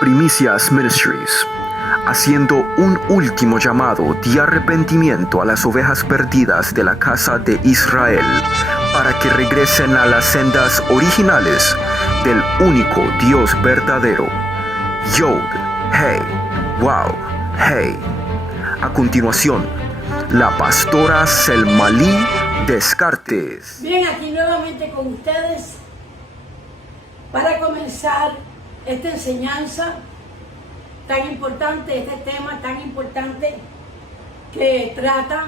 Primicias Ministries, haciendo un último llamado de arrepentimiento a las ovejas perdidas de la casa de Israel, para que regresen a las sendas originales del único Dios verdadero. Yod, Hey, Wow, Hey. A continuación, la pastora Selmalí Descartes. Bien, aquí nuevamente con ustedes para comenzar esta enseñanza tan importante, este tema tan importante que trata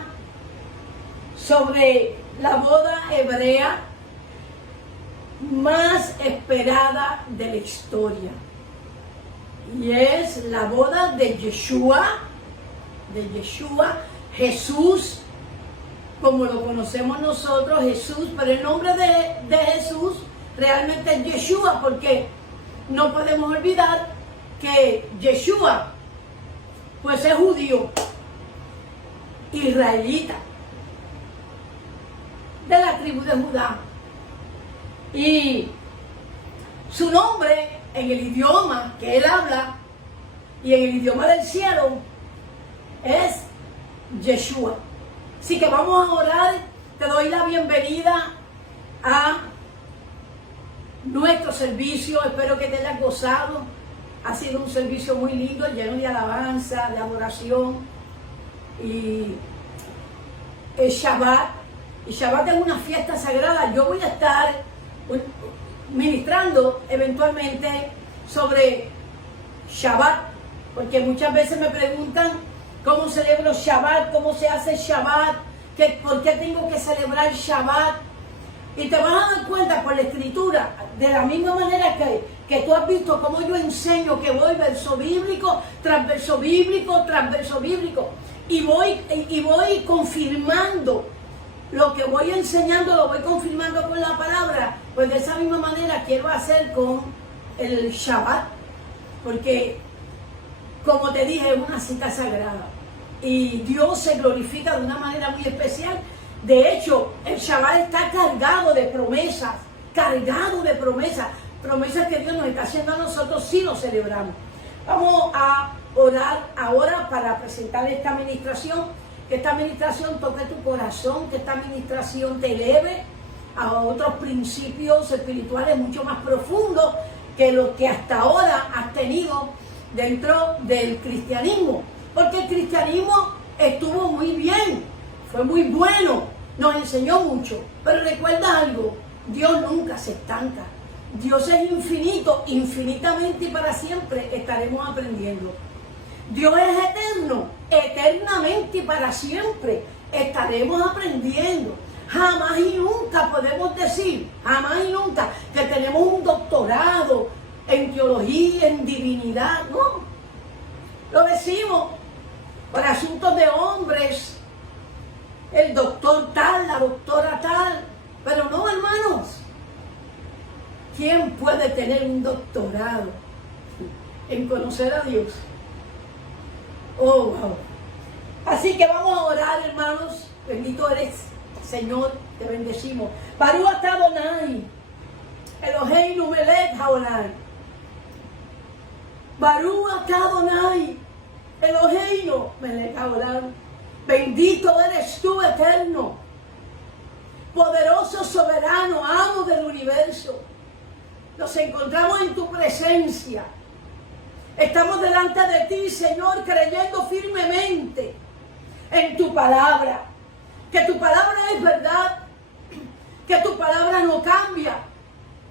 sobre la boda hebrea más esperada de la historia. Y es la boda de Yeshua, Jesús, como lo conocemos nosotros, Jesús, pero el nombre de Jesús realmente es Yeshua, porque no podemos olvidar que Yeshua, pues es judío, israelita, de la tribu de Judá. Y su nombre en el idioma que él habla y en el idioma del cielo es Yeshua. Así que vamos a orar. Te doy la bienvenida a nuestro servicio. Espero que te hayas gozado. Ha sido un servicio muy lindo, lleno de alabanza, de adoración. Y el Shabbat. Y Shabbat es una fiesta sagrada. Yo voy a estar ministrando eventualmente sobre Shabbat, porque muchas veces me preguntan cómo celebro Shabbat, cómo se hace Shabbat, por qué tengo que celebrar Shabbat. Y te vas a dar cuenta por la escritura, de la misma manera que tú has visto cómo yo enseño, que voy verso bíblico, tras verso bíblico, tras verso bíblico, y voy confirmando lo que voy enseñando, lo voy confirmando con la palabra. Pues de esa misma manera quiero hacer con el Shabbat, porque como te dije, es una cita sagrada y Dios se glorifica de una manera muy especial. De hecho, el Shabbat está cargado de promesas, promesas que Dios nos está haciendo a nosotros si lo celebramos. Vamos a orar ahora para presentar esta administración, que esta administración toque tu corazón, que esta administración te eleve a otros principios espirituales mucho más profundos que los que hasta ahora has tenido dentro del cristianismo. Porque el cristianismo estuvo muy bien, fue muy bueno, nos enseñó mucho. Pero recuerda algo, Dios nunca se estanca. Dios es infinito, infinitamente y para siempre estaremos aprendiendo. Dios es eterno, eternamente y para siempre estaremos aprendiendo. Jamás y nunca podemos decir, jamás y nunca, que tenemos un doctorado en teología, en divinidad. No, lo decimos por asuntos de hombres, el doctor tal, la doctora tal, pero no, hermanos. ¿Quién puede tener un doctorado en conocer a Dios? Oh, wow. Así que vamos a orar, hermanos. Bendito eres, Señor, te bendecimos. Baruch atah Adonai, Eloheinu melech haolam. Baruch atah Adonai, Eloheinu melech haolam. Bendito eres tú, eterno, poderoso, soberano, amo del universo. Nos encontramos en tu presencia. Estamos delante de ti, Señor, creyendo firmemente en tu palabra. Que tu palabra es verdad, que tu palabra no cambia,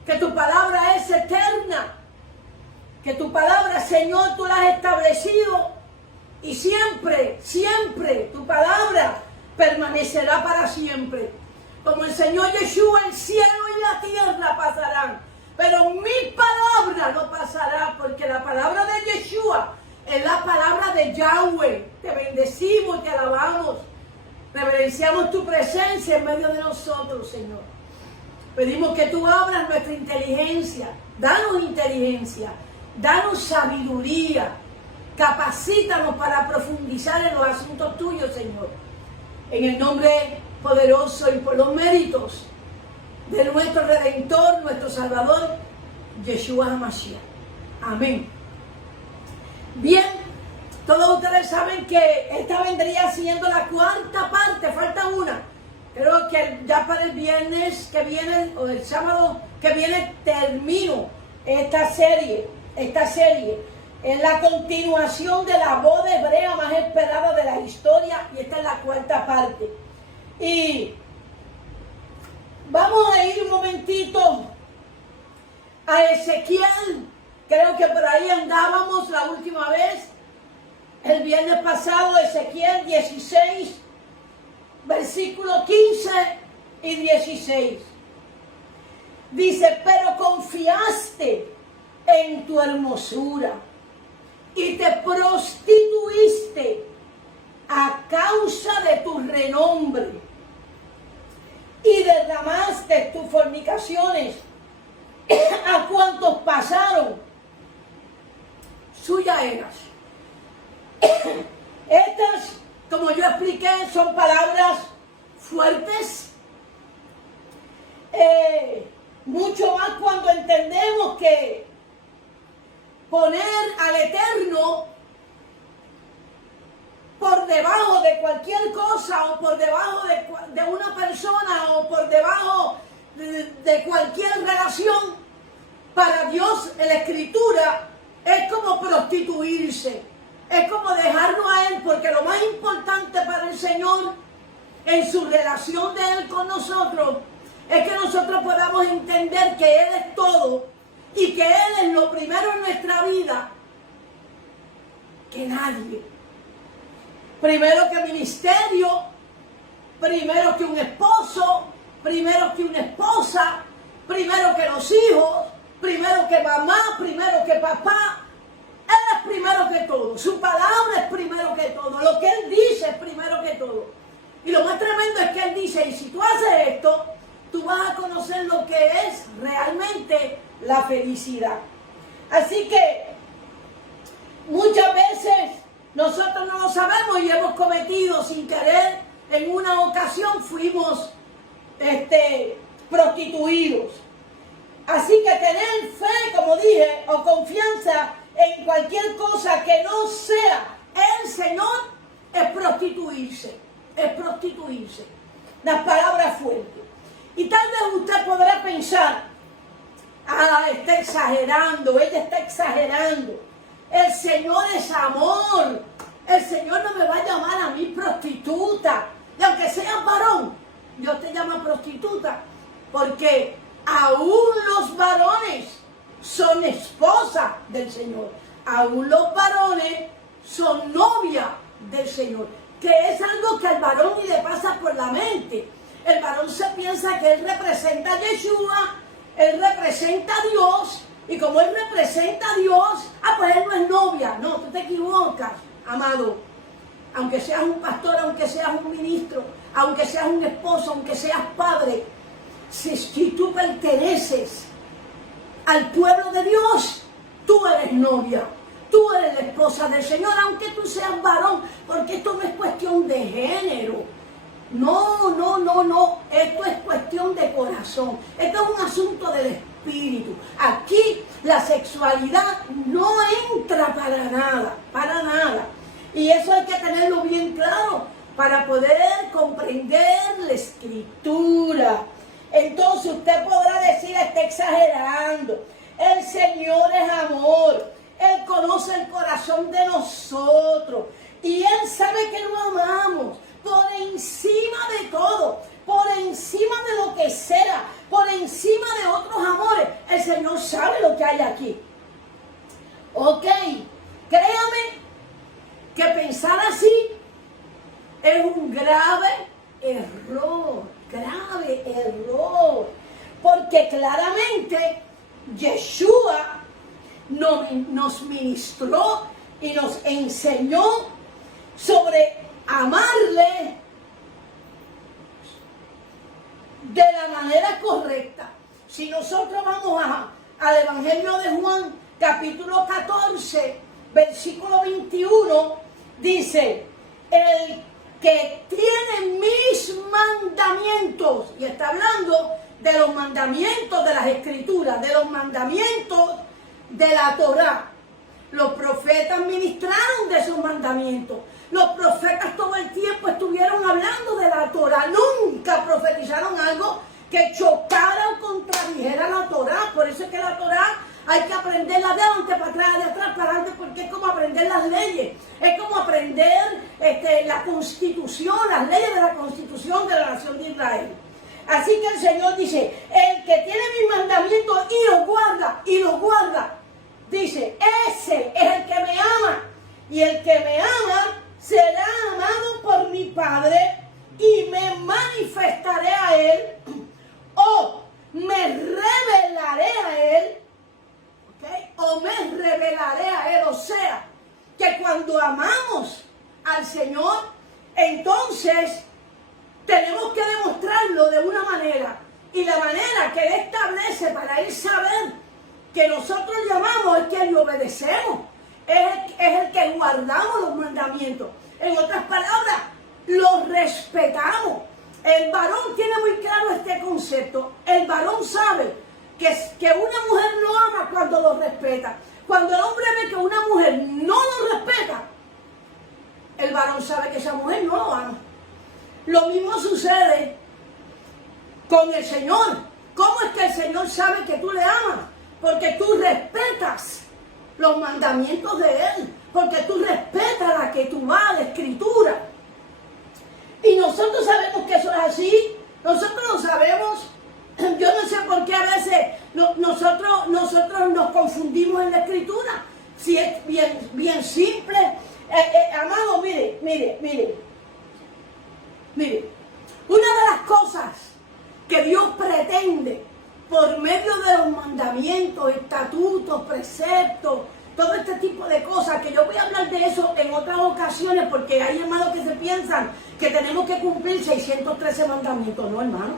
que tu palabra es eterna, que tu palabra, Señor, tú la has establecido y siempre, siempre tu palabra permanecerá para siempre. Como el Señor Yeshua, el cielo y la tierra pasarán, pero mi palabra no pasará, porque la palabra de Yeshua es la palabra de Yahweh. Te bendecimos, te alabamos, reverenciamos tu presencia en medio de nosotros, Señor. Pedimos que tú abras nuestra inteligencia, danos sabiduría, capacítanos para profundizar en los asuntos tuyos, Señor. En el nombre poderoso y por los méritos de nuestro Redentor, nuestro Salvador, Yeshua HaMashiach. Amén Bien, todos ustedes saben que esta vendría siendo la cuarta parte, falta una. Creo que ya para el viernes que viene, o el sábado que viene, termino esta serie. Es la continuación de la boda hebrea más esperada de la historia, y esta es la cuarta parte. Y vamos a ir un momentito a Ezequiel. Creo que por ahí andábamos la última vez, el viernes pasado, Ezequiel 16, versículos 15 y 16. Dice: pero confiaste en tu hermosura y te prostituiste a causa de tu renombre y derramaste tus fornicaciones a cuantos pasaron, suya eras. Estas, como yo expliqué, son palabras fuertes, mucho más cuando entendemos que poner al Eterno por debajo de cualquier cosa, o por debajo de una persona, o por debajo de cualquier relación, para Dios en la Escritura es como prostituirse, es como dejarlo a Él, porque lo más importante para el Señor en su relación de Él con nosotros es que nosotros podamos entender que Él es todo y que Él es lo primero en nuestra vida, que nadie. Primero que ministerio, primero que un esposo, primero que una esposa, primero que los hijos, primero que mamá, primero que papá. Él es primero que todo, su palabra es primero que todo, lo que Él dice es primero que todo. Y lo más tremendo es que Él dice: y si tú haces esto, tú vas a conocer lo que es realmente la felicidad. Así que muchas veces nosotros no lo sabemos y hemos cometido sin querer. En una ocasión fuimos prostituidos. Así que tener fe, como dije, o confianza en cualquier cosa que no sea el Señor, es prostituirse. Es prostituirse. Las palabras fuertes. Y tal vez usted podrá pensar: está exagerando, ella está exagerando. El Señor es amor. El Señor no me va a llamar a mí prostituta. Y aunque seas varón, Dios te llama prostituta, porque aún los varones son esposa del Señor. Aún los varones son novia del Señor, que es algo que al varón ni le pasa por la mente. El varón se piensa que él representa a Yeshua, él representa a Dios, y como él representa a Dios, pues él no es novia. No, tú te equivocas, amado. Aunque seas un pastor, aunque seas un ministro, aunque seas un esposo, aunque seas padre, si tú perteneces al pueblo de Dios, tú eres novia, tú eres la esposa del Señor, aunque tú seas varón, porque esto no es cuestión de género. No, esto es cuestión de corazón, esto es un asunto del espíritu. Aquí la sexualidad no entra para nada. Y eso hay que tenerlo bien claro para poder comprender la Escritura. Entonces usted podrá decir: está exagerando. El Señor es amor. Él conoce el corazón de nosotros. Y Él sabe que lo amamos por encima de todo, por encima de lo que sea, por encima de otros amores. El Señor sabe lo que hay aquí. Ok, créame que pensar así es un grave error, porque claramente Yeshua nos ministró y nos enseñó sobre amarle de la manera correcta. Si nosotros vamos al Evangelio de Juan, capítulo 14, versículo 21, dice: el que tiene mis mandamientos, y está hablando de los mandamientos de las Escrituras, de los mandamientos de la Torá. Los profetas ministraron de esos mandamientos. Los profetas todo el tiempo estuvieron hablando de la Torah. Nunca profetizaron algo que chocara o contradijera la Torah. Por eso es que la Torah hay que aprenderla de adelante para atrás, de atrás para adelante, porque es como aprender las leyes. Es como aprender la Constitución, las leyes de la Constitución de la nación de Israel. Así que el Señor dice, el que tiene mis mandamientos y los guarda, dice, ese es el que me ama. Y el que me ama será amado por mi Padre y me manifestaré a él o me revelaré a él. ¿Okay? O me revelaré a él. O sea, que cuando amamos al Señor, entonces tenemos que demostrarlo de una manera. Y la manera que Él establece para Él saber que nosotros le amamos es que le obedecemos. Es el que guardamos los mandamientos. En otras palabras, los respetamos. El varón tiene muy claro este concepto. El varón sabe que una mujer lo ama cuando lo respeta. Cuando el hombre ve que una mujer no lo respeta, el varón sabe que esa mujer no lo ama. Lo mismo sucede con el Señor. ¿Cómo es que el Señor sabe que tú le amas? Porque tú respetas los mandamientos de Él. Porque tú respetas la que tú vas, la Escritura. Y nosotros sabemos que eso es así. Nosotros lo sabemos. Yo no sé por qué a veces nosotros nos confundimos en la Escritura. Si es bien simple. Amado, mire. Una de las cosas que Dios pretende por medio de los mandamientos, estatutos, preceptos, todo este tipo de cosas, que yo voy a hablar de eso en otras ocasiones, porque hay hermanos que se piensan que tenemos que cumplir 613 mandamientos. No, hermano,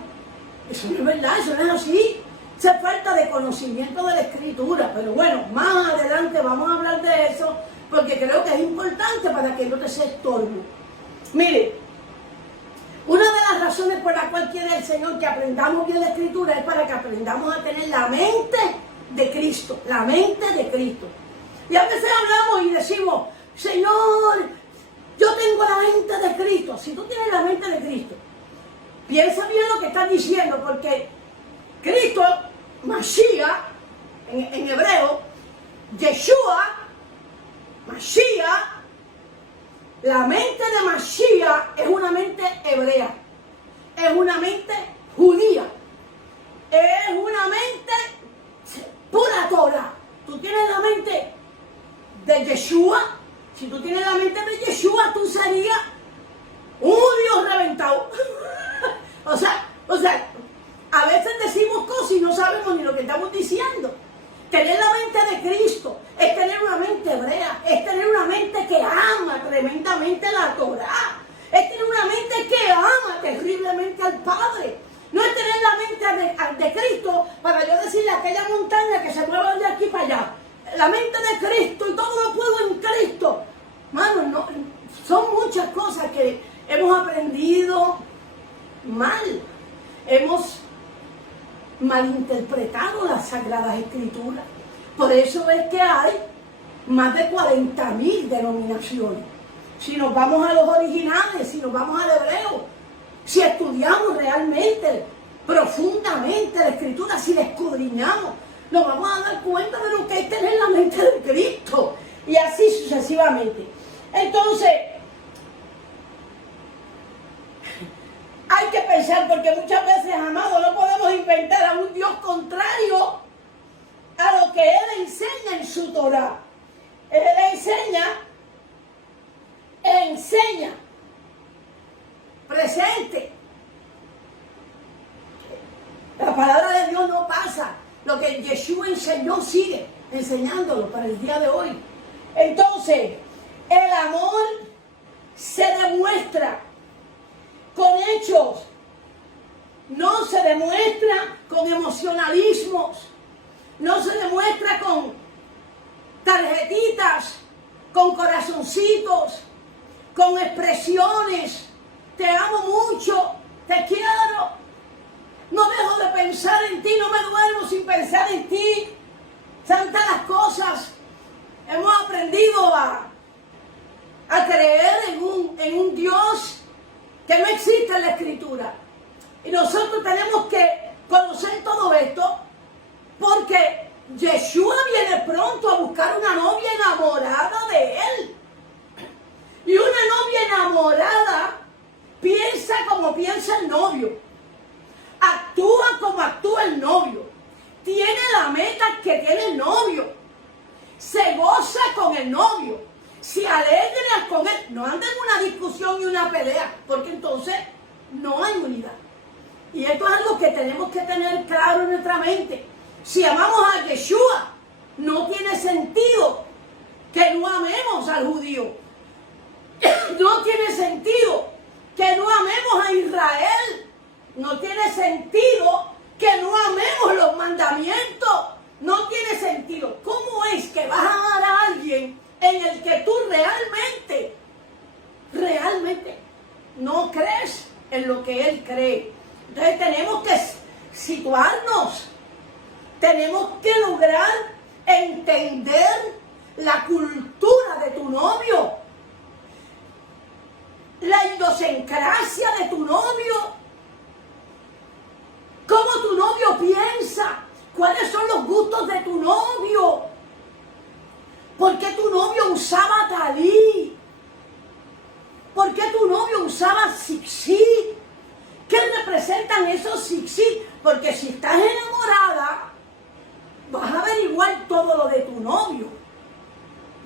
eso no es verdad, eso no es así. Se falta de conocimiento de la Escritura, pero bueno, más adelante vamos a hablar de eso, porque creo que es importante para que no te sea estorbo. Mire, una de las razones por la cual quiere el Señor que aprendamos bien la Escritura es para que aprendamos a tener la mente de Cristo, la mente de Cristo. Y a veces hablamos y decimos, Señor, yo tengo la mente de Cristo. Si tú tienes la mente de Cristo, piensa bien lo que estás diciendo, porque Cristo, Mashiach, en hebreo, Yeshua, Mashiach, la mente de Mashiach es una mente hebrea, es una mente judía, es una mente pura Torah. Tú tienes la mente de Yeshua. Si tú tienes la mente de Yeshua, tú serías un judío reventado. o sea, a veces decimos cosas y no sabemos ni lo que estamos diciendo. Tener la mente de Cristo es tener una mente hebrea, es tener una mente que ama tremendamente la Torah, es tener una mente que ama terriblemente al Padre. No es tener la mente de Cristo para yo decirle a aquella montaña que se mueva de aquí para allá. La mente de Cristo y todo lo puedo en Cristo. Mano, no, son muchas cosas que hemos aprendido mal. Hemos malinterpretado las Sagradas Escrituras. Por eso es que hay más de 40.000 denominaciones. Si nos vamos a los originales, si nos vamos al hebreo, si estudiamos realmente, profundamente la Escritura, si la escudriñamos, nos vamos a dar cuenta de lo que es tener la mente de Cristo. Y así sucesivamente. Entonces, hay que pensar, porque muchas veces, amados, no podemos inventar a un Dios contrario a lo que Él enseña en su Torah. Él enseña presente. La palabra de Dios no pasa. Lo que Yeshua enseñó sigue enseñándolo para el día de hoy. Entonces, el amor se demuestra con hechos, no se demuestra con emocionalismos, no se demuestra con tarjetitas, con corazoncitos, con expresiones. Te amo mucho, te quiero, no dejo de pensar en ti, no me duermo sin pensar en ti. Tantas las cosas. Hemos aprendido a creer en un Dios que no existe en la Escritura. Y nosotros tenemos que conocer todo esto porque Yeshua viene pronto a buscar una novia enamorada de Él. Y una novia enamorada piensa como piensa el novio, actúa como actúa el novio, tiene la meta que tiene el novio, se goza con el novio, se alegra con él, no anda en una discusión y una pelea, porque entonces no hay unidad. Y esto es algo que tenemos que tener claro en nuestra mente. Si amamos a Yeshua, no tiene sentido que no amemos al judío. No tiene sentido que no amemos a Israel. No tiene sentido que no amemos los mandamientos. No tiene sentido. ¿Cómo es que vas a amar a alguien en el que tú realmente no crees en lo que él cree? Entonces tenemos que situarnos. Tenemos que lograr entender la cultura de tu novio, la idiosincrasia de tu novio, cómo tu novio piensa, cuáles son los gustos de tu novio, por qué tu novio usaba talí, por qué tu novio usaba zikzit, qué representan esos zikzit, porque si estás enamorada, vas a averiguar todo lo de tu novio.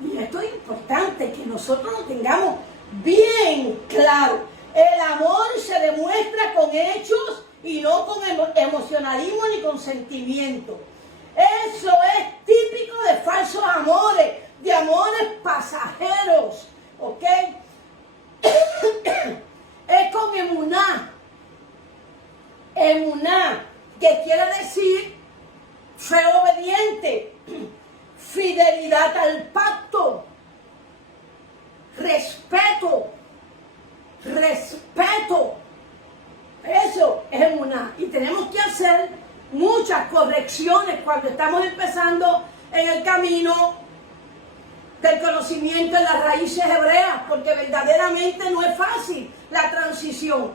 Y esto es importante, que nosotros lo tengamos bien claro. El amor se demuestra con hechos y no con emocionalismo ni con sentimiento. Eso es típico de falsos amores, de amores pasajeros, ¿ok? Es con emuná. Emuná, que quiere decir fe obediente, fidelidad al pacto, respeto. Eso es emuná. Y tenemos que hacer muchas correcciones cuando estamos empezando en el camino del conocimiento en las raíces hebreas, porque verdaderamente no es fácil la transición.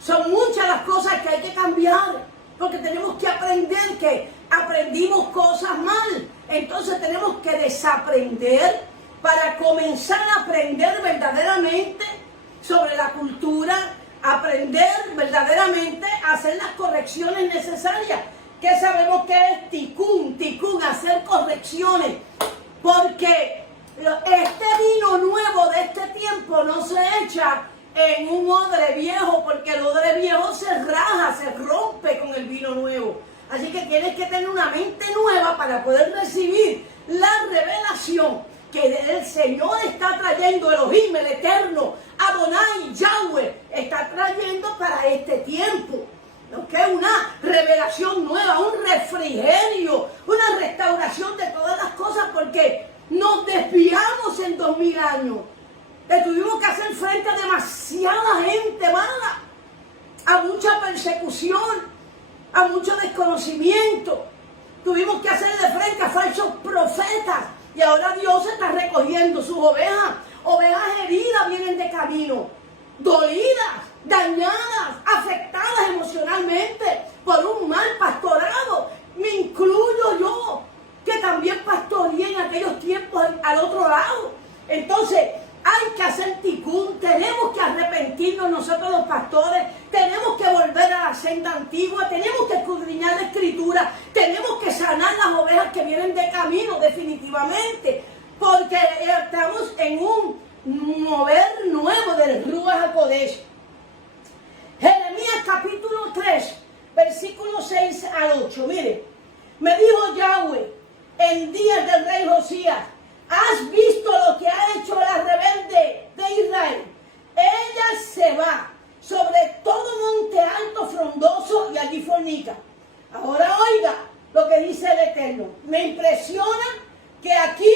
Son muchas las cosas que hay que cambiar, porque tenemos que aprender que aprendimos cosas mal. Entonces tenemos que desaprender para comenzar a aprender verdaderamente sobre la cultura, aprender verdaderamente a hacer las correcciones necesarias. Que sabemos que es tikkun, hacer correcciones, porque este vino nuevo de este tiempo no se echa en un odre viejo, porque el odre viejo se raja, se rompe con el vino nuevo. Así que tienes que tener una mente nueva para poder recibir la revelación que el Señor está trayendo, Elohim, el Eterno, Adonai, Yahweh, está trayendo para este tiempo. ¿Okay? Una revelación nueva, un refrigerio, una restauración de todas las cosas, porque nos desviamos en 2000 años. Le tuvimos que hacer frente a demasiada gente mala, a mucha persecución, a mucho desconocimiento. Tuvimos que hacerle frente a falsos profetas. Y ahora Dios está recogiendo sus ovejas. Ovejas heridas vienen de camino, dolidas, dañadas, afectadas emocionalmente por un mal pastorado. Me incluyo yo, que también pastoreé en aquellos tiempos al otro lado. Entonces, hay que hacer tikkun, tenemos que arrepentirnos nosotros los pastores, tenemos que volver a la senda antigua, tenemos que escudriñar la escritura, tenemos que sanar las ovejas que vienen de camino definitivamente, porque estamos en un mover nuevo del Ruach HaKodesh. Jeremías capítulo 3, versículos 6 al 8, mire, me dijo Yahweh en días del rey Josías: ¿has visto lo que ha hecho la rebelde de Israel? Ella se va sobre todo monte alto, frondoso, y allí fornica. Ahora oiga lo que dice el Eterno. Me impresiona que aquí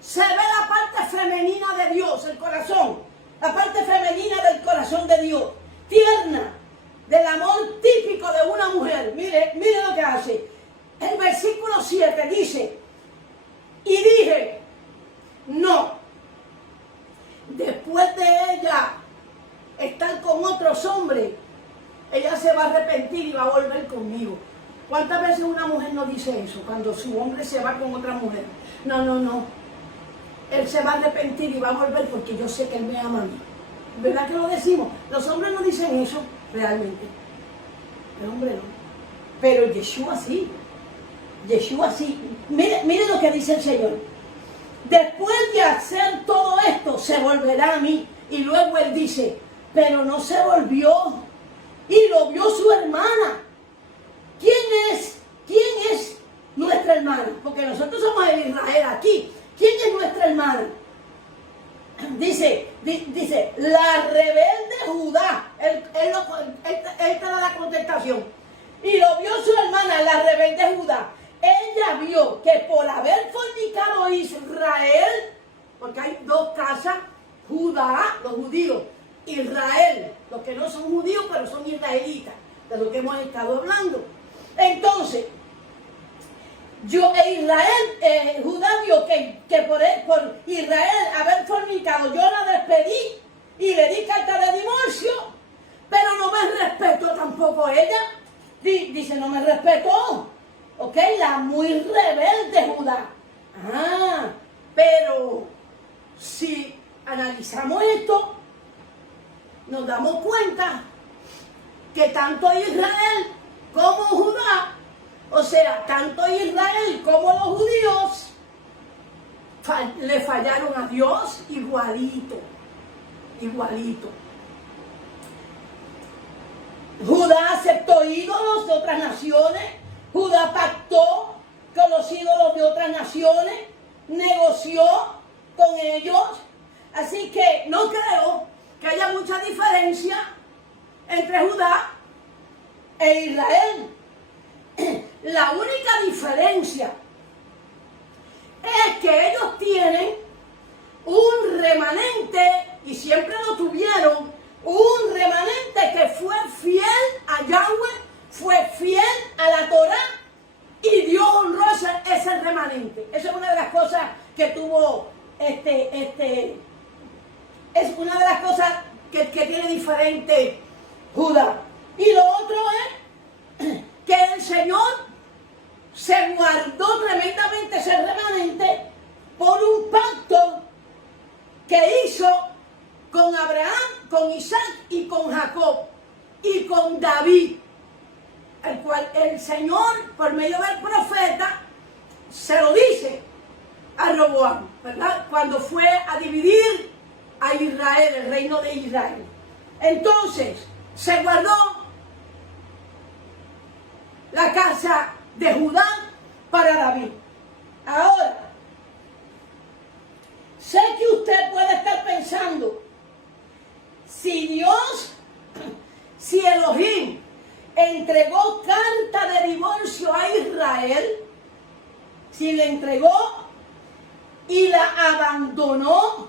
se ve la parte femenina de Dios, el corazón. La parte femenina del corazón de Dios. Tierna, del amor típico de una mujer. Mire lo que hace. El versículo 7 dice: y dije, conmigo. ¿Cuántas veces una mujer no dice eso cuando su hombre se va con otra mujer? No, no, no. Él se va a arrepentir y va a volver porque yo sé que él me ama a mí. ¿Verdad que lo decimos? Los hombres no dicen eso realmente. El hombre no. Pero Yeshua sí. Yeshua sí. Mire lo que dice el Señor. Después de hacer todo esto, se volverá a mí. Y luego él dice, pero no se volvió. Y lo vio su hermana. ¿Quién es nuestra hermana? Porque nosotros somos el Israel aquí. ¿Quién es nuestra hermana? Dice, la rebelde Judá. Él te da la contestación. Y lo vio su hermana, la rebelde Judá. Ella vio que por haber fornicado Israel, porque hay dos casas, Judá, los judíos, Israel, los que no son judíos pero son israelitas, de lo que hemos estado hablando. Entonces, Judá vio que por Israel haber fornicado, yo la despedí y le di carta de divorcio, pero no me respetó tampoco ella. Dice, no me respetó. Ok, la muy rebelde Judá. Pero si analizamos esto, nos damos cuenta que tanto Israel como Judá, o sea, tanto Israel como los judíos, le fallaron a Dios igualito. Judá aceptó ídolos de otras naciones. Judá pactó con los ídolos de otras naciones, negoció con ellos. Así que no creo que haya mucha diferencia entre Judá e Israel. La única diferencia es que ellos tienen un remanente, y siempre lo tuvieron, un remanente que fue fiel a Yahweh, fue fiel a la Torá, y Dios honró ese remanente. Esa es una de las cosas que tuvo, es una de las cosas que tiene diferente Judá. Y lo otro es que el Señor se guardó tremendamente ese remanente por un pacto que hizo con Abraham, con Isaac y con Jacob y con David, el cual el Señor, por medio del profeta, se lo dice a Roboam, ¿verdad? Cuando fue a dividir a Israel, el reino de Israel. Entonces, se guardó la casa de Judá para David. Ahora, sé que usted puede estar pensando, si Elohim entregó carta de divorcio a Israel, si le entregó y la abandonó,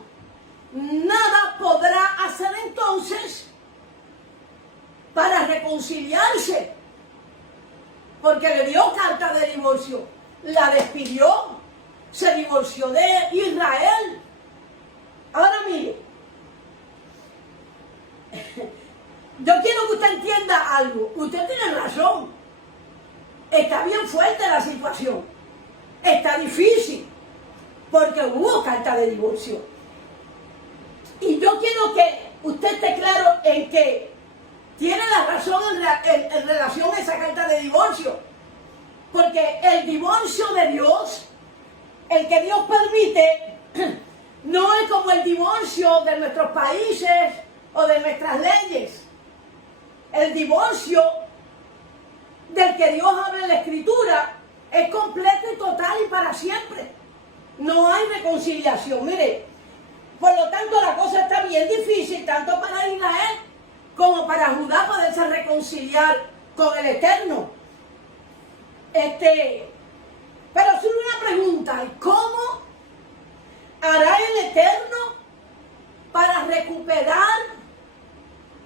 nada podrá hacer entonces para reconciliarse, porque le dio carta de divorcio, la despidió, se divorció de Israel. Ahora mire, yo quiero que usted entienda algo. Usted tiene razón. Está bien fuerte la situación. Está difícil, porque hubo carta de divorcio. Y yo quiero que usted esté claro en que tiene la razón en relación a esa carta de divorcio. Porque el divorcio de Dios, el que Dios permite, no es como el divorcio de nuestros países o de nuestras leyes. El divorcio del que Dios habla en la Escritura es completo y total y para siempre. No hay reconciliación. Mire, por lo tanto la cosa está bien difícil, tanto para Israel como para Judá poderse reconciliar con el Eterno. Pero surge una pregunta: ¿cómo hará el Eterno para recuperar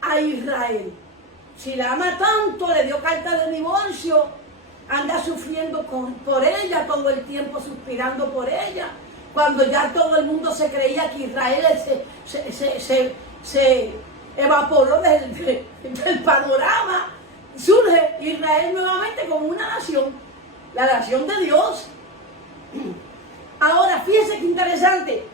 a Israel? Si la ama tanto, le dio carta de divorcio, anda sufriendo por ella, todo el tiempo suspirando por ella, cuando ya todo el mundo se creía que Israel se evaporó del panorama. surge Israel nuevamente como una nación, la nación de Dios. Ahora, fíjense qué interesante.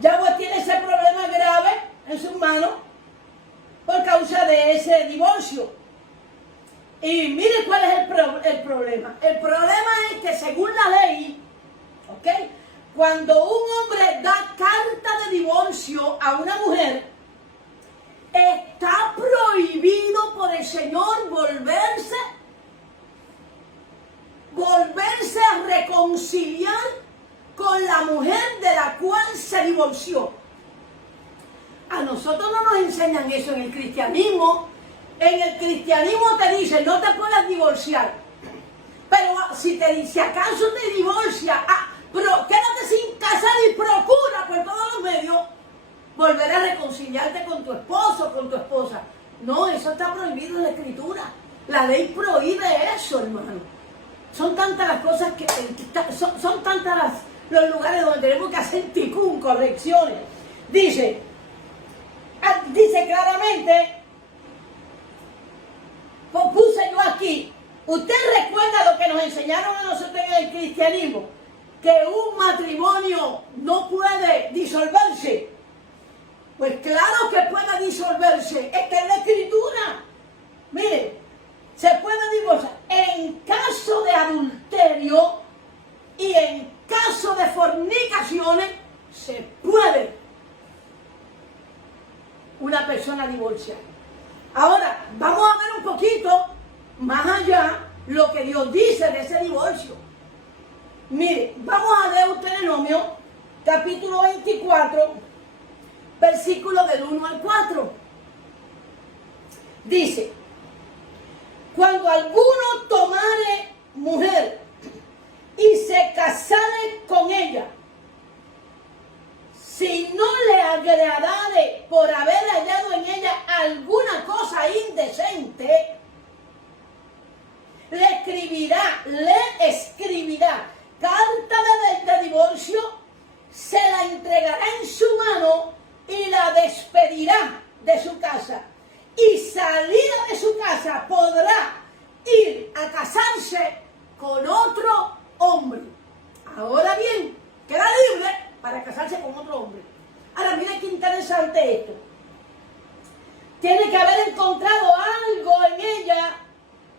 Yahweh tiene ese problema grave en sus manos por causa de ese divorcio. Y mire cuál es el problema. El problema es que según la ley, ¿ok?, cuando un hombre da carta de divorcio a una mujer, está prohibido por el Señor volverse a reconciliar con la mujer de la cual se divorció. A nosotros no nos enseñan eso en el cristianismo. En el cristianismo te dicen, no te puedes divorciar. Pero si acaso te divorcias, pero quédate sin casar y procura por todos los medios volver a reconciliarte con tu esposo, con tu esposa. No, eso está prohibido en la Escritura. La ley prohíbe eso, hermano. Son tantas las cosas que son tantas los lugares donde tenemos que hacer ticún, correcciones. Dice claramente, puse yo aquí, usted recuerda lo que nos enseñaron a nosotros en el cristianismo, que un matrimonio no puede disolverse. Pues claro que puede disolverse, está en la Escritura. Mire, se puede divorciar en caso de adulterio y en caso de fornicaciones, se puede una persona divorciar. Ahora, vamos a ver un poquito más allá lo que Dios dice de ese divorcio. Mire, vamos a Deuteronomio, capítulo 24, versículo del 1 al 4. Dice, cuando alguno tomare mujer y se casare con ella, si no le agradare por haber hallado en ella alguna cosa indecente, le escribirá carta de divorcio, se la entregará en su mano y la despedirá de su casa. Y salida de su casa podrá ir a casarse con otro hombre. Ahora bien, queda libre para casarse con otro hombre. Ahora, mire qué interesante esto. Tiene que haber encontrado algo en ella,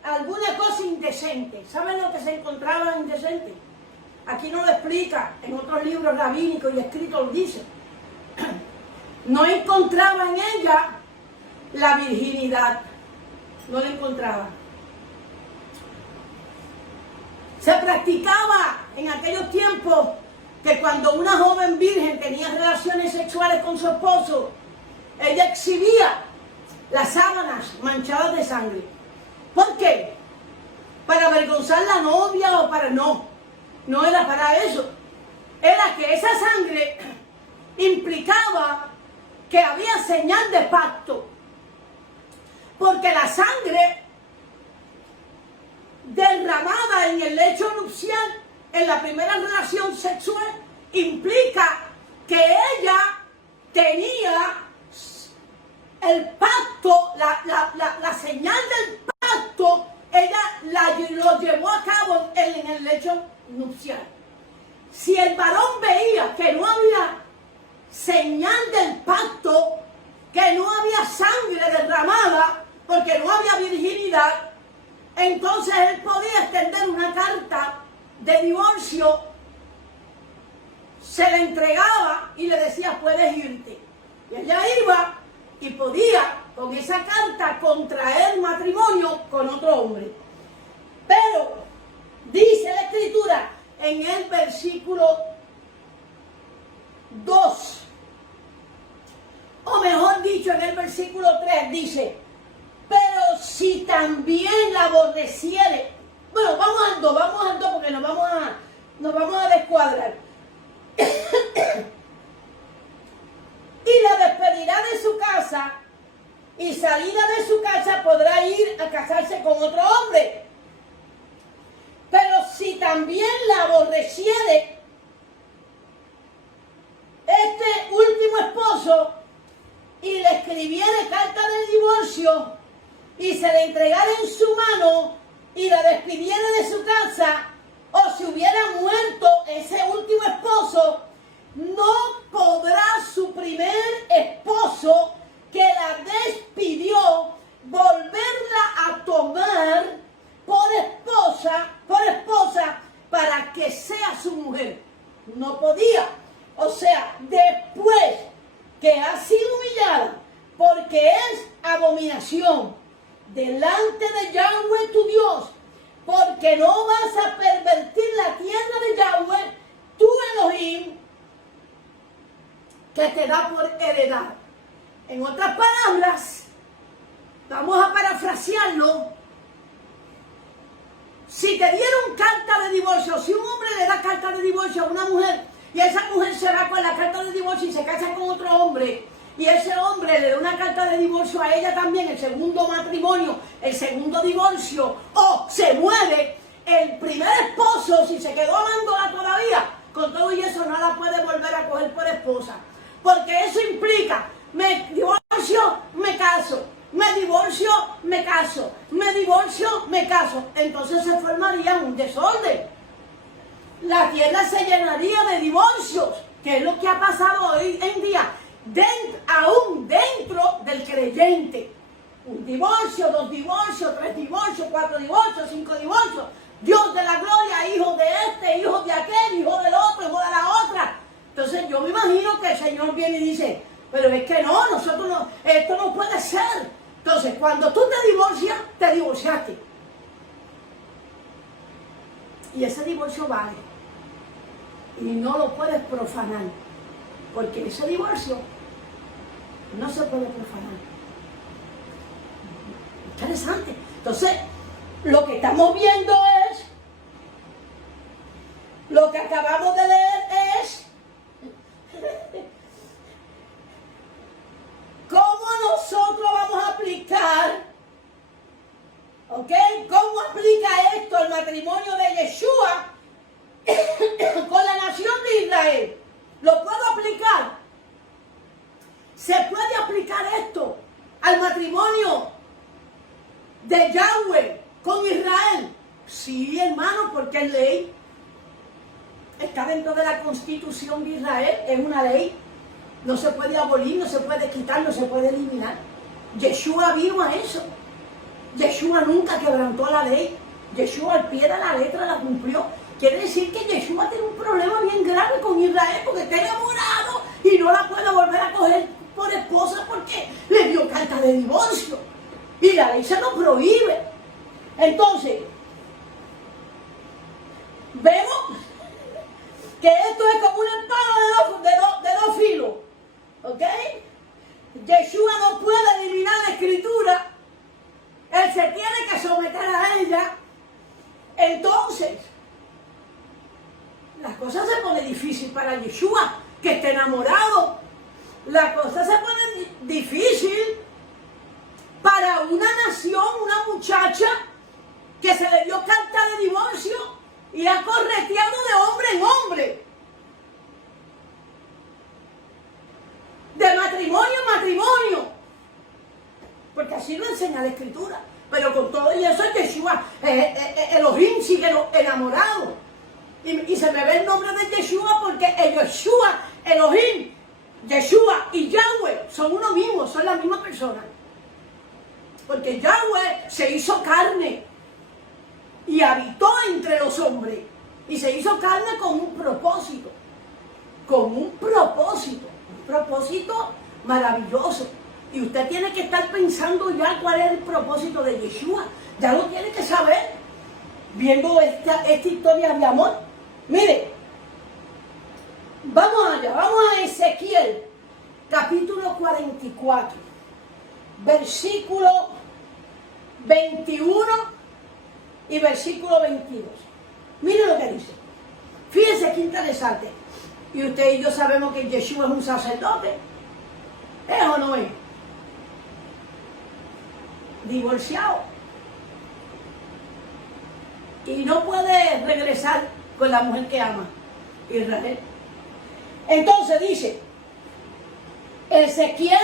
alguna cosa indecente. ¿Saben lo que se encontraba indecente? Aquí no lo explica, en otros libros rabínicos y escritos lo dice. No encontraba en ella la virginidad. No la encontraba. Se practicaba en aquellos tiempos que cuando una joven virgen tenía relaciones sexuales con su esposo, ella exhibía las sábanas manchadas de sangre. ¿Por qué? ¿Para avergonzar a la novia o para no? No era para eso. Era que esa sangre implicaba que había señal de pacto. Porque la sangre derramada en el lecho nupcial, en la primera relación sexual, implica que ella tenía el pacto, la señal del pacto, ella lo llevó a cabo en el lecho nupcial. Si el varón veía que no había señal del pacto, que no había sangre derramada, porque no había virginidad, entonces él podía extender una carta de divorcio, se la entregaba y le decía, puedes irte. Y ella iba y podía con esa carta contraer matrimonio con otro hombre. Pero dice la Escritura en el versículo 2, o mejor dicho en el versículo 3, dice, pero si también la aborreciere. Bueno, vamos al 2 porque nos vamos a descuadrar. Y la despedirá de su casa, y salida de su casa podrá ir a casarse con otro hombre. Pero si también la aborreciere, este último esposo, y le escribiere carta de divorcio, divorcio y se le entregara en su mano y la despidiera de su casa, o si hubiera muerto ese último esposo, no podrá su primer esposo que la despidió volverla a tomar por esposa para que sea su mujer. No podía. O sea, después que ha sido humillada, porque es abominación delante de Yahweh tu Dios, porque no vas a pervertir la tierra de Yahweh, tu Elohim, que te da por heredad. En otras palabras, vamos a parafrasearlo. Si te dieron carta de divorcio, si un hombre le da carta de divorcio a una mujer y esa mujer se va con la carta de divorcio y se casa con otro hombre, y ese hombre le da una carta de divorcio a ella también, el segundo matrimonio, el segundo divorcio, o se muere, el primer esposo, si se quedó amándola todavía, con todo y eso no la puede volver a coger por esposa, porque eso implica, me divorcio, me caso, me divorcio, me caso, me divorcio, me caso. Entonces se formaría un desorden. La tierra se llenaría de divorcios, que es lo que ha pasado hoy en día, aún dentro del creyente. Un divorcio, 2 divorcios, 3 divorcios, 4 divorcios, 5 divorcios. Dios de la gloria, hijo de este, hijo de aquel, hijo del otro, hijo de la otra. Entonces yo me imagino que el Señor viene y dice, pero es que no, nosotros no, esto no puede ser. Entonces, cuando tú te divorcias, te divorciaste. Y ese divorcio vale. Y no lo puedes profanar. Porque ese divorcio no se puede profanar. Interesante. Entonces, lo que estamos viendo es, lo que acabamos de leer es, ¿cómo nosotros vamos a aplicar? ¿Ok? ¿Cómo aplica esto el matrimonio de Yeshua con la nación de Israel? ¿Lo puedo aplicar? ¿Se puede aplicar esto al matrimonio de Yahweh con Israel? Sí, hermano, porque es ley. Está dentro de la constitución de Israel, es una ley. No se puede abolir, no se puede quitar, no se puede eliminar. Yeshua vino a eso. Yeshua nunca quebrantó la ley. Yeshua al pie de la letra la cumplió. Quiere decir que Yeshua tiene un problema bien grave con Israel porque está enamorado y no la puede volver a coger por esposa porque le dio carta de divorcio. Y la ley se lo prohíbe. Entonces, vemos que esto es como una espada de dos filos. ¿Ok? Yeshua no puede eliminar la escritura. Él se tiene que someter a ella. Entonces, las cosas se ponen difícil para Yeshua, que está enamorado. La cosa se pone difícil para una nación, una muchacha que se le dio carta de divorcio y ha correteado de hombre en hombre. De matrimonio en matrimonio. Porque así lo enseña la escritura. Pero con todo y eso, Yeshua, Elohim sigue enamorado. Y se me ve el nombre de Yeshua porque el Yeshua, Elohim, Yeshua y Yahweh son uno mismo, son la misma persona. Porque Yahweh se hizo carne y habitó entre los hombres. Y se hizo carne con un propósito. Con un propósito maravilloso. Y usted tiene que estar pensando ya cuál es el propósito de Yeshua. Ya lo tiene que saber, viendo esta historia de amor. Mire, vamos allá, vamos a Ezequiel, capítulo 44, versículo 21 y versículo 22. Mire lo que dice. Fíjense qué interesante. Y usted y yo sabemos que Yeshua es un sacerdote. ¿Es o no es? Divorciado. Y no puede regresar con la mujer que ama, Israel. Entonces dice, Ezequiel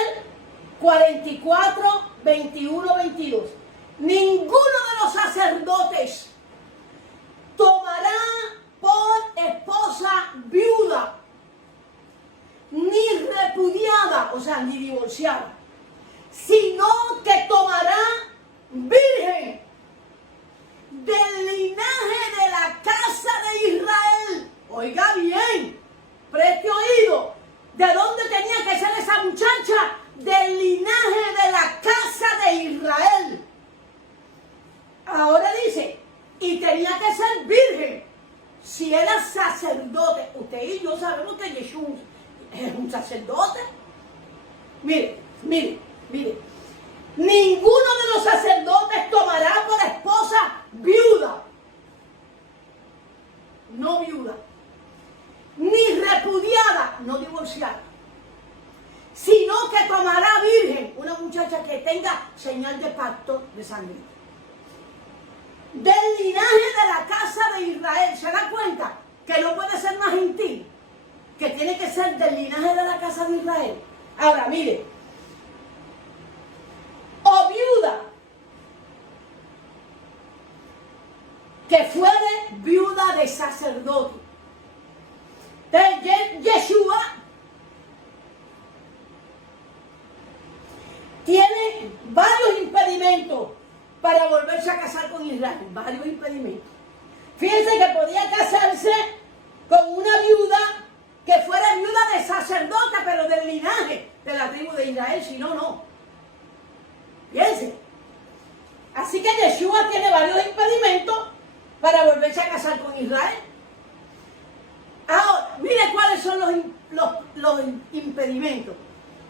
44, 21-22. Ninguno de los sacerdotes tomará por esposa viuda, ni repudiada, o sea, ni divorciada, sino que tomará virgen del linaje de la casa de Israel. Oiga bien, preste oído. ¿De dónde tenía que ser esa muchacha? Del linaje de la casa de Israel. Ahora dice, y tenía que ser virgen. Si era sacerdote, usted y yo sabemos que Yeshua es un sacerdote. Mire, mire, mire. Ninguno de los sacerdotes tomará por esposa viuda, no viuda, ni repudiada, no divorciada, sino que tomará virgen, una muchacha que tenga señal de pacto de sangre, del linaje de la casa de Israel. ¿Se da cuenta que no puede ser una gentil? Que tiene que ser del linaje de la casa de Israel. Ahora, mire, o viuda que fuere viuda de sacerdote. Entonces, Yeshua tiene varios impedimentos para volverse a casar con Israel, varios impedimentos. Fíjense que podía casarse con una viuda que fuera viuda de sacerdote, pero del linaje de la tribu de Israel, si no, no. Fíjense. Así que Yeshua tiene varios impedimentos para volverse a casar con Israel. Ahora, mire cuáles son los impedimentos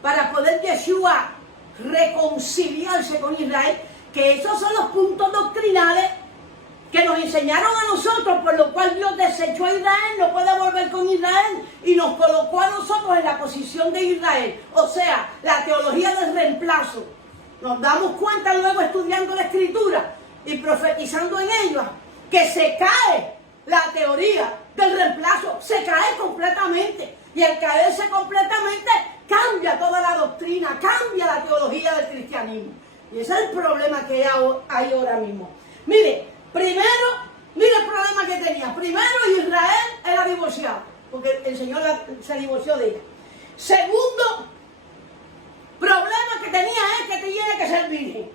para poder Yeshua reconciliarse con Israel, que esos son los puntos doctrinales que nos enseñaron a nosotros, por lo cual Dios desechó a Israel, no puede volver con Israel, y nos colocó a nosotros en la posición de Israel. O sea, la teología del reemplazo. Nos damos cuenta luego estudiando la Escritura y profetizando en ella que se cae la teoría del reemplazo, se cae completamente. Y al caerse completamente cambia toda la doctrina, cambia la teología del cristianismo. Y ese es el problema que hay ahora mismo. Mire, primero, mire el problema que tenía. Primero, Israel era divorciado, porque el Señor se divorció de ella. Segundo, problema que tenía es que tiene que ser virgen.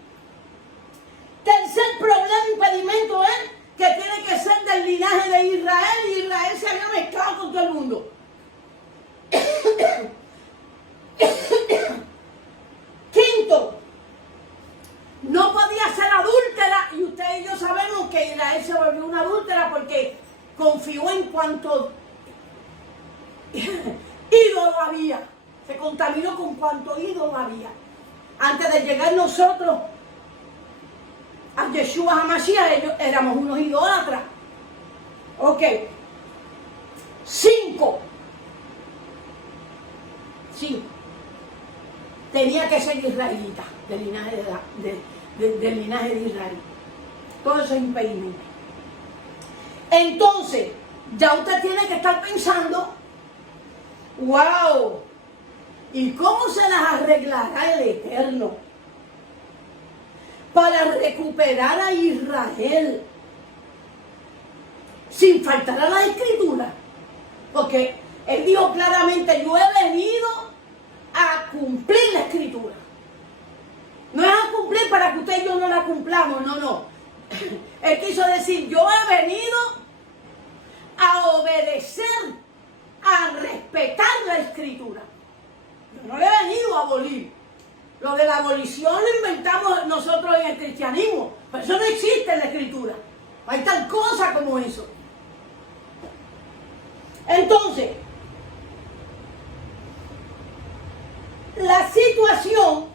Tercer problema, impedimento es que tiene que ser del linaje de Israel, y Israel se había mezclado con todo el mundo. Quinto, no podía ser adúltera, y usted y yo sabemos que Israel se volvió una adúltera porque confió en cuanto ídolo había, se contaminó con cuanto ídolo había. Antes de llegar nosotros a Yeshua HaMashiach, ellos éramos unos idólatras. Ok. 5. Tenía que ser israelita, del linaje del linaje de Israel. Todo eso es impedimento. Entonces, ya usted tiene que estar pensando, wow, ¿y cómo se las arreglará el Eterno para recuperar a Israel sin faltar a la Escritura? Porque Él dijo claramente, yo he venido a cumplir la Escritura. No es a cumplir para que usted y yo no la cumplamos, no. Él quiso decir, yo he venido a obedecer, a respetar la Escritura. Yo no le he venido a abolir. Lo de la abolición lo inventamos nosotros en el cristianismo, pero eso no existe en la Escritura. No hay tal cosa como eso. Entonces, la situación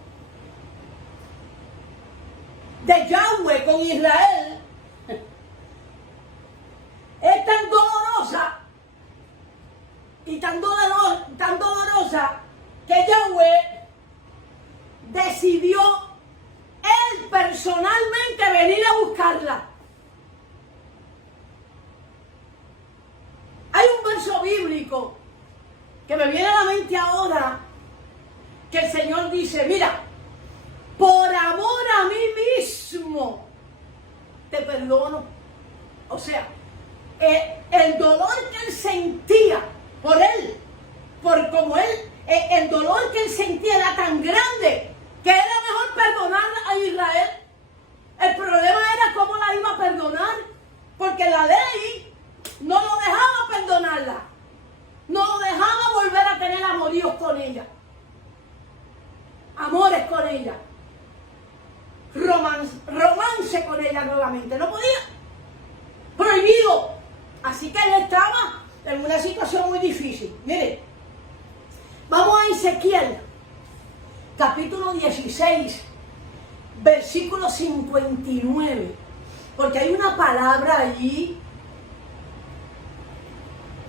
de Yahweh con Israel es tan dolorosa y tan dolorosa que Yahweh decidió él personalmente venir a buscarla. Hay un verso bíblico que me viene a la mente ahora, que el Señor dice, mira, por amor a mí mismo te perdono. O sea, el dolor que él sentía por él, por como él, el dolor que él sentía era tan grande que era mejor perdonar a Israel. El problema era cómo la iba a perdonar, porque la ley no lo dejaba perdonarla, no lo dejaba volver a tener amoríos con ella, amores con ella, romance con ella nuevamente, no podía, prohibido. Así que él estaba en una situación muy difícil. Mire, vamos a Ezequiel, capítulo 16, versículo 59, porque hay una palabra allí,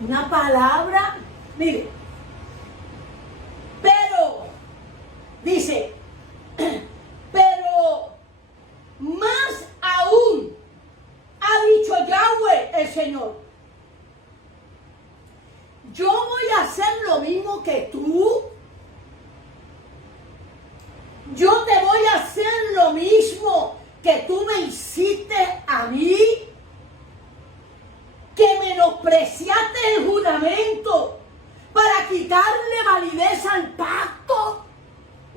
una palabra, mire, pero, dice, pero más aún ha dicho Yahweh el Señor, yo voy a hacer lo mismo que tú. Yo te voy a hacer lo mismo que tú me hiciste a mí, que menospreciaste el juramento para quitarle validez al pacto.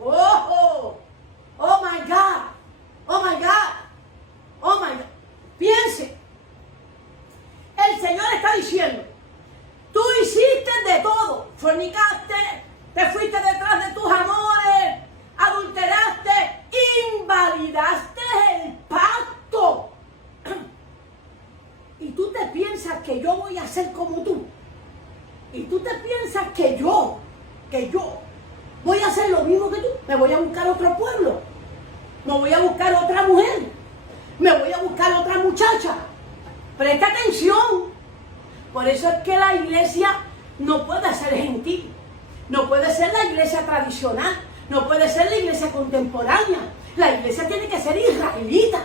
Oh, oh my God, oh my God, oh my God. Piense, el Señor está diciendo, tú hiciste de todo, fornicaste, te fuiste detrás de tus amores, adulteraste, invalidaste el pacto. Y tú te piensas que yo voy a ser como tú. Y tú te piensas que yo voy a hacer lo mismo que tú. Me voy a buscar otro pueblo. Me voy a buscar otra mujer. Me voy a buscar otra muchacha. Presta atención. Por eso es que la iglesia no puede ser gentil. No puede ser la iglesia tradicional. No puede ser la iglesia contemporánea. La iglesia tiene que ser israelita.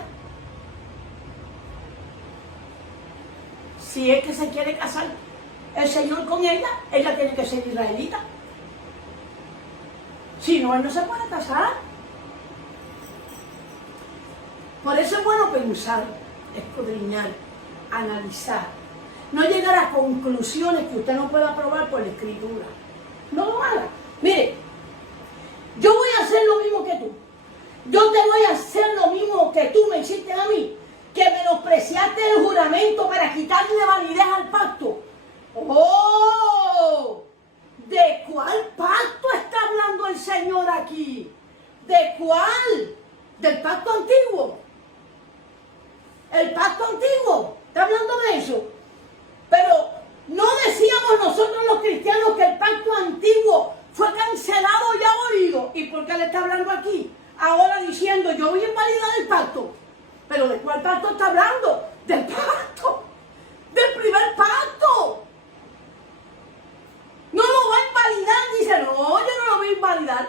Si es que se quiere casar el Señor con ella, ella tiene que ser israelita. Si no, él no se puede casar. Por eso es bueno pensar, escudriñar, analizar. No llegar a conclusiones que usted no pueda probar por la escritura. No lo haga. Mire, yo voy a hacer lo mismo que tú. Yo te voy a hacer lo mismo que tú me hiciste a mí. Que menospreciaste el juramento para quitarle validez al pacto. ¡Oh! ¿De cuál pacto está hablando el Señor aquí? ¿De cuál? ¿Del pacto antiguo? ¿El pacto antiguo? ¿Está hablando de eso? Pero no decíamos nosotros los cristianos que el pacto antiguo fue cancelado y abolido. ¿Y por qué le está hablando aquí? Ahora diciendo, yo voy a invalidar el pacto. ¿Pero de cuál pacto está hablando? Del pacto. Del primer pacto. No lo va a invalidar. Dice, no, yo no lo voy a invalidar.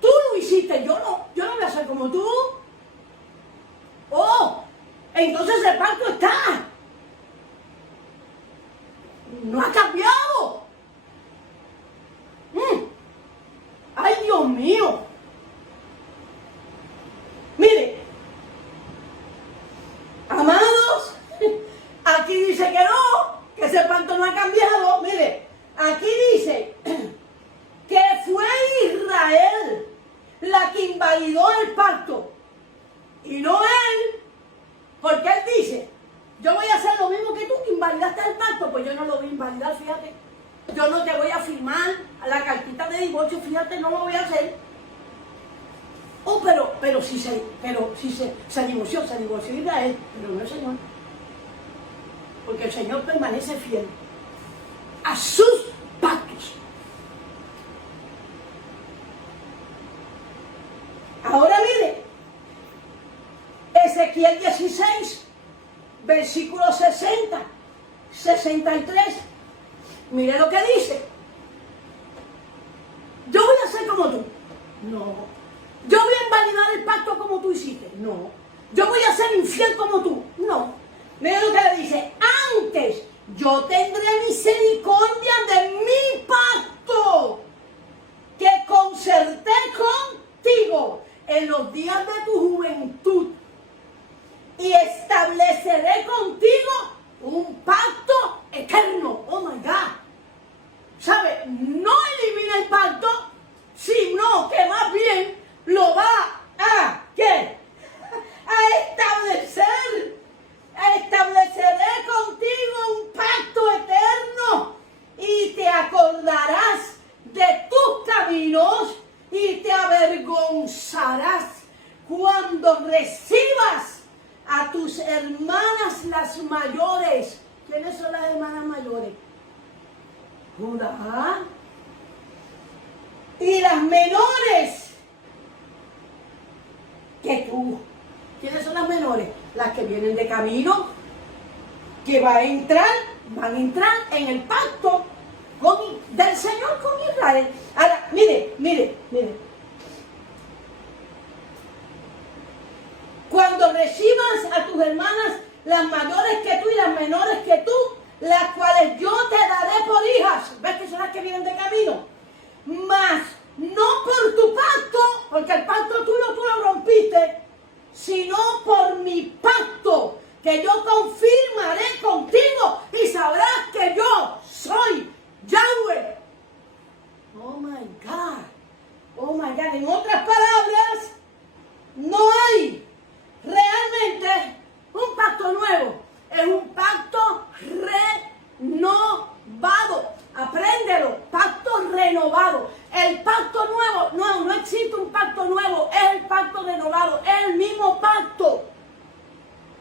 Tú lo hiciste, yo no. Yo no voy a hacer como tú. Oh, entonces el pacto está. No ha cambiado. Ay, Dios mío. Mire, amados, aquí dice que no, que ese pacto no ha cambiado. Mire, aquí dice que fue Israel la que invalidó el pacto y no él, porque él dice, yo voy a hacer lo mismo que tú, invalidaste el pacto, pues yo no lo voy a invalidar, fíjate. Yo no te voy a firmar la cartita de divorcio, fíjate, no lo voy a hacer. Oh, pero si se divorció Israel, pero no el Señor. Porque el Señor permanece fiel a sus pactos. Ahora mire, Ezequiel 16, versículo 60, 63. Mire lo que dice. Yo voy a ser como tú. No. Yo voy a invalidar el pacto como tú hiciste. No. Yo voy a ser infiel como tú. No. Mira lo que le dice. Antes yo tendré misericordia de mi pacto que concerté contigo en los días hermanas mayores? Judá. Y las menores que tú. ¿Quiénes son las menores? Las que vienen de camino, que van a entrar en el pacto del Señor con Israel. Ahora, mire. Cuando recibas a tus hermanas, las mayores que tú y las menores que tú, las cuales yo te daré por hijas, ¿ves que son las que vienen de camino? Mas no por tu pacto, porque el pacto tú lo rompiste, sino por mi pacto, que yo confirmaré contigo y sabrás que yo soy Yahweh. Oh my God. En otras palabras, no hay realmente un pacto nuevo, es un pacto renovado. Apréndelo, pacto renovado. El pacto nuevo, no existe un pacto nuevo, es el pacto renovado, es el mismo pacto.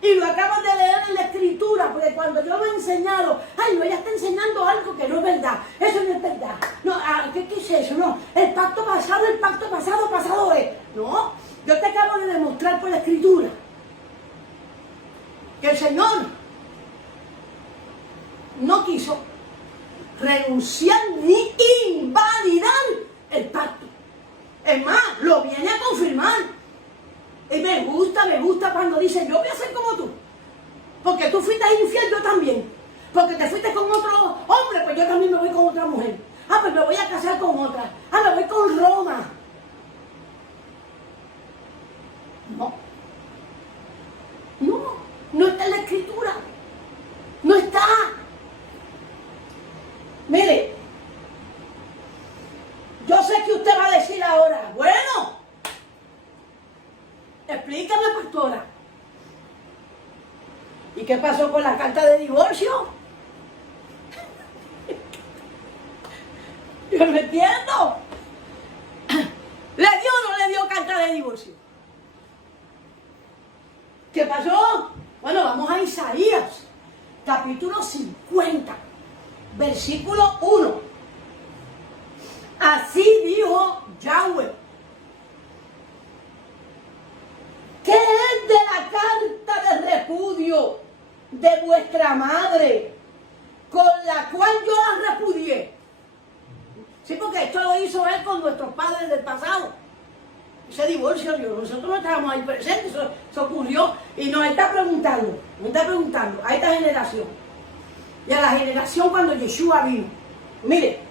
Y lo acabo de leer en la escritura, porque cuando yo lo he enseñado, ay, no, ella está enseñando algo que no es verdad, eso no es verdad. No, ¿qué es eso? No, el pacto pasado es. No, yo te acabo de demostrar por la escritura que el Señor no quiso renunciar ni invalidar el pacto. Es más, lo viene a confirmar. Y me gusta cuando dice, yo voy a ser como tú. Porque tú fuiste infiel, yo también. Porque te fuiste con otro hombre, pues yo también me voy con otra mujer. Pues me voy a casar con otra. Me voy con Roma. No está en la escritura. No está. Mire, yo sé que usted va a decir ahora, bueno, explícame, pastora. ¿Y qué pasó con la carta de divorcio? Yo no entiendo. ¿Le dio o no le dio carta de divorcio? ¿Qué pasó? Bueno, vamos a Isaías, capítulo 50, versículo 1. Así dijo Yahweh. ¿Qué es de la carta de repudio de vuestra madre, con la cual yo la repudié? Sí, porque esto lo hizo él con nuestros padres del pasado. Ese divorcio, nosotros no estábamos ahí presentes, eso ocurrió y nos está preguntando a esta generación y a la generación cuando Yeshua vino. Mire,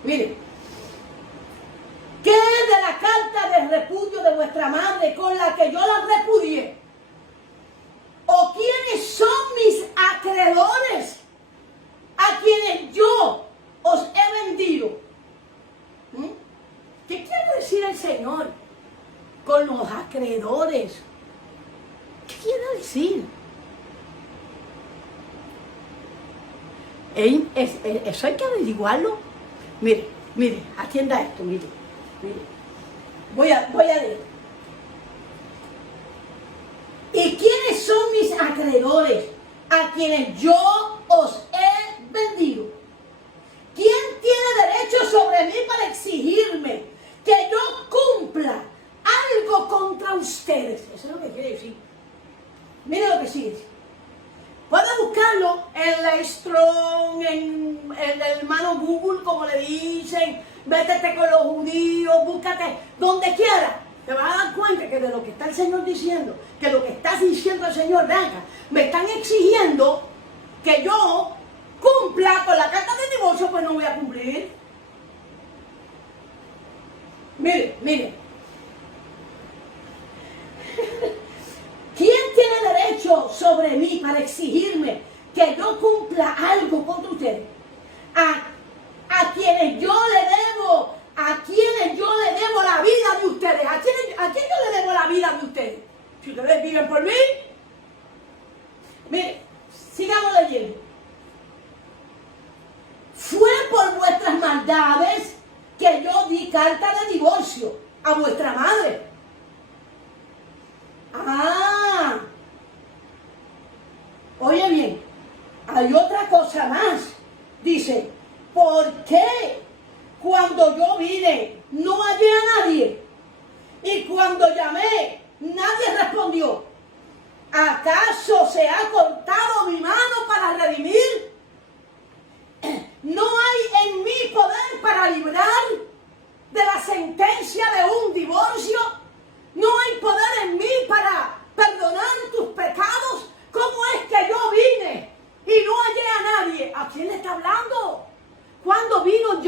¿qué es de la carta de repudio de vuestra madre con la que yo la repudié? ¿O quiénes son mis acreedores a quienes yo os he vendido? ¿Qué quiere decir el Señor con los acreedores? ¿Qué quiere decir? Eso hay que averiguarlo. Mire, atienda esto, mire. Voy a leer. ¿Y quiénes son mis acreedores a quienes yo os he vendido? ¿Quién tiene derecho sobre mí para exigirme que yo cumpla algo contra ustedes? Eso es lo que quiere decir. Mire lo que sigue. Puede buscarlo en la Strong, en el hermano Google, como le dicen. Métete con los judíos, búscate donde quiera. Te vas a dar cuenta que de lo que está el Señor diciendo, que lo que está diciendo el Señor, venga, me están exigiendo que yo cumpla con la carta de divorcio, pues no voy a cumplir. Mire. ¿Quién tiene derecho sobre mí para exigirme que yo cumpla algo contra ustedes? A quienes yo le debo, la vida de ustedes. ¿A quién yo le debo la vida de ustedes? Si ustedes viven por mí. Mire, sigamos leyendo. Fue por vuestras maldades que yo di carta de divorcio a vuestra madre. Oye bien, hay otra cosa más Dice, ¿por qué cuando yo vine no hallé a nadie? Y cuando llamé, nadie respondió. ¿Acaso se ha cortado mi mano para redimir? ¿No hay en mí poder para librar de la sentencia de un divorcio? ¿No hay poder en mí para perdonar tus pecados? ¿Cómo es que yo vine y no hallé a nadie? ¿A quién le está hablando? ¿Cuándo vino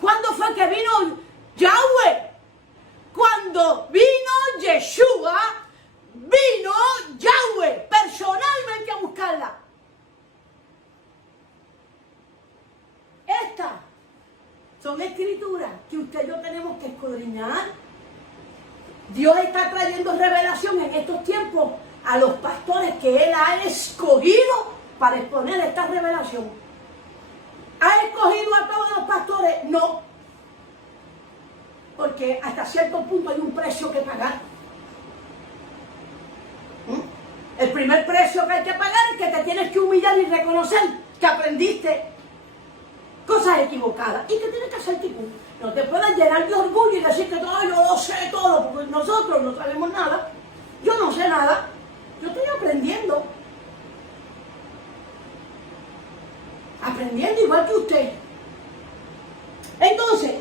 ¿Cuándo fue que vino Yahweh? Cuando vino Yeshua, vino Yahweh personalmente a buscarla. Estas son escrituras que usted y yo tenemos que escudriñar. Dios está trayendo revelación en estos tiempos a los pastores que Él ha escogido para exponer esta revelación. ¿Ha escogido a todos los pastores? No. Porque hasta cierto punto hay un precio que pagar. El primer precio que hay que pagar es que te tienes que humillar y reconocer que aprendiste cosas equivocadas y que tienes que hacer tipo. No te puedes llenar de orgullo y decir que todo, yo lo sé todo, porque nosotros no sabemos nada. Yo no sé nada. Yo estoy aprendiendo. Aprendiendo igual que usted. Entonces,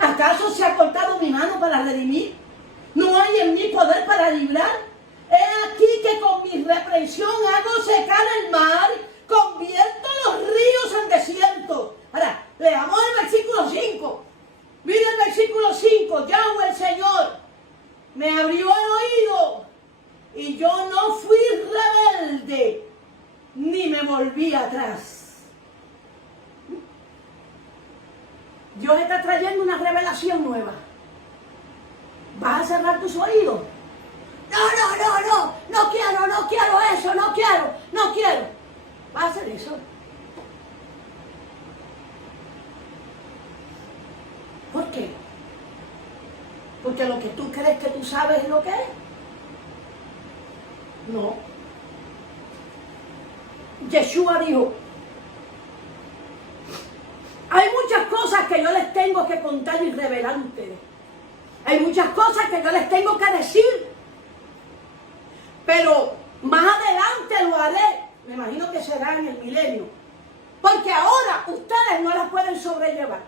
¿acaso se ha cortado mi mano para redimir? ¿No hay en mí poder para librar? He aquí que con mi reprensión hago secar el mar, convierto los ríos en desierto. Ahora, leamos el versículo 5. Mire el versículo 5. Yahweh el Señor me abrió el oído y yo no fui rebelde ni me volví atrás. Dios está trayendo una revelación nueva. ¿Vas a cerrar tus oídos? No quiero eso, no quiero. ¿Vas a hacer eso? ¿Por qué? Porque lo que tú crees que tú sabes es lo que es. No. Yeshua dijo, hay muchas cosas que yo les tengo que contar y revelar a ustedes. Hay muchas cosas que yo les tengo que decir. Pero más adelante lo haré. Me imagino que será en el milenio. Porque ahora ustedes no las pueden sobrellevar.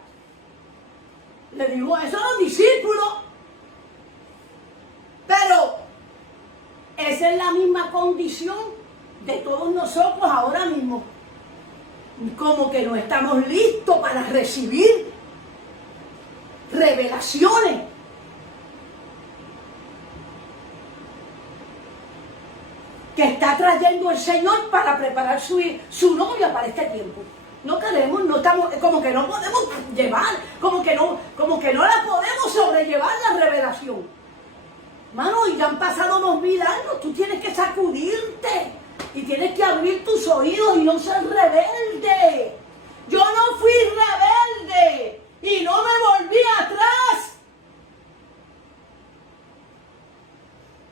Le digo eso a los discípulos. Pero esa es la misma condición de todos nosotros ahora mismo. Como que no estamos listos para recibir revelaciones. Que está trayendo el Señor para preparar su novia para este tiempo. No queremos, no estamos, como que no podemos llevar, como que no la podemos sobrellevar la revelación. Mano, y ya han pasado 2000 años, tú tienes que sacudirte y tienes que abrir tus oídos y no ser rebelde. Yo no fui rebelde y no me volví atrás.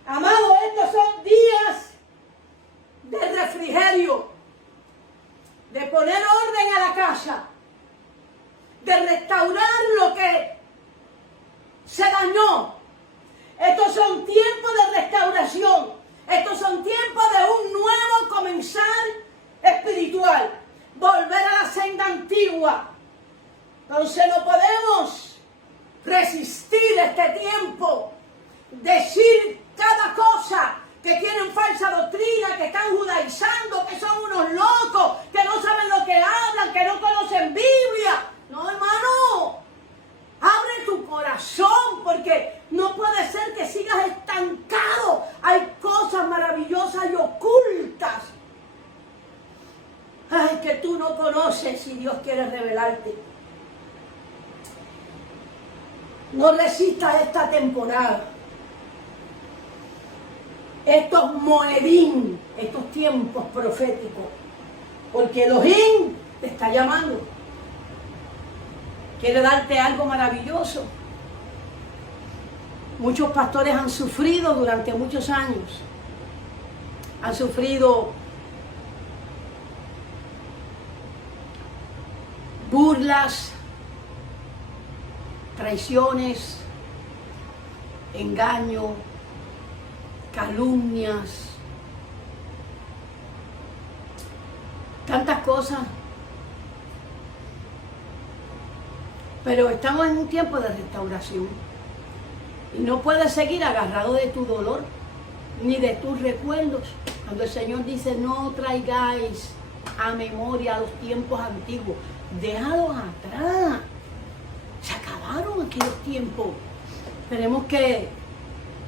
Amado, estos son días de refrigerio, de poner orden a la casa, de restaurar lo que se dañó. Estos son tiempos de restauración. Estos son tiempos de un nuevo comenzar espiritual. Volver a la senda antigua. Entonces no podemos resistir este tiempo. Decir cada cosa que tienen falsa doctrina, que están judaizando, que son unos locos, que no saben lo que hablan, que no conocen Biblia. No, hermano. Abre tu corazón, porque no puede ser que sigas estancado. Hay cosas maravillosas y ocultas. Ay, que tú no conoces y Dios quiere revelarte. No resistas esta temporada. Estos moedín, estos tiempos proféticos. Porque Elohim te está llamando. Quiere darte algo maravilloso. Muchos pastores han sufrido durante muchos años. Han sufrido burlas, traiciones, engaño, calumnias, tantas cosas. Pero estamos en un tiempo de restauración y no puedes seguir agarrado de tu dolor ni de tus recuerdos. Cuando el Señor dice no traigáis a memoria los tiempos antiguos, déjalos atrás. Se acabaron aquellos tiempos. Tenemos que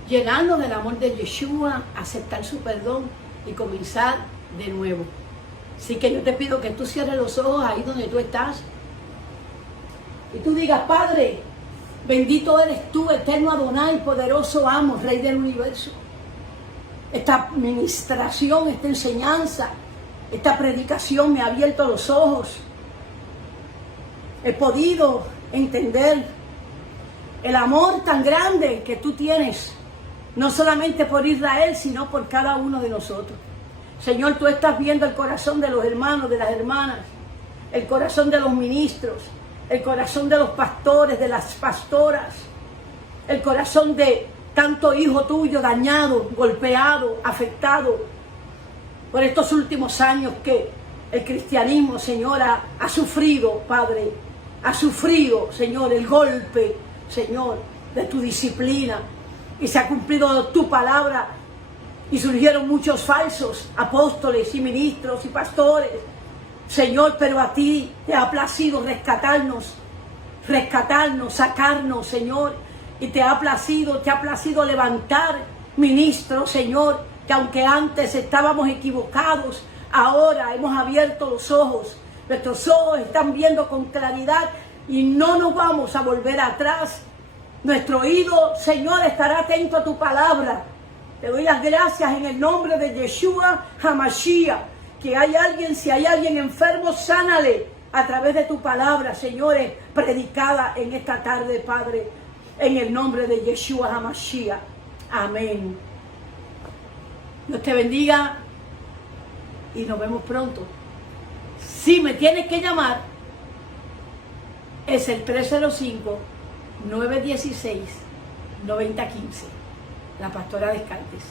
llenarnos del amor de Yeshua, aceptar su perdón y comenzar de nuevo. Así que yo te pido que tú cierres los ojos ahí donde tú estás y tú digas: Padre, bendito eres tú, eterno Adonai, poderoso amo, Rey del universo. Esta ministración, esta enseñanza, esta predicación me ha abierto los ojos. He podido entender el amor tan grande que tú tienes, no solamente por Israel, sino por cada uno de nosotros. Señor, tú estás viendo el corazón de los hermanos, de las hermanas, el corazón de los ministros, el corazón de los pastores, de las pastoras, el corazón de tanto hijo tuyo dañado, golpeado, afectado por estos últimos años que el cristianismo, Señor, ha sufrido, Padre, ha sufrido, Señor, el golpe, Señor, de tu disciplina, y se ha cumplido tu palabra y surgieron muchos falsos apóstoles y ministros y pastores, Señor, pero a ti te ha placido rescatarnos, sacarnos, Señor, y te ha placido levantar ministros, Señor, que aunque antes estábamos equivocados, ahora hemos abierto los ojos, nuestros ojos están viendo con claridad y no nos vamos a volver atrás. Nuestro oído, Señor, estará atento a tu palabra. Te doy las gracias en el nombre de Yeshua HaMashiach. Que hay alguien, si hay alguien enfermo, sánale a través de tu palabra, señores, predicada en esta tarde, Padre, en el nombre de Yeshua HaMashiach. Amén. Dios te bendiga y nos vemos pronto. Si me tienes que llamar, es el 305-916-9015. La pastora Descartes.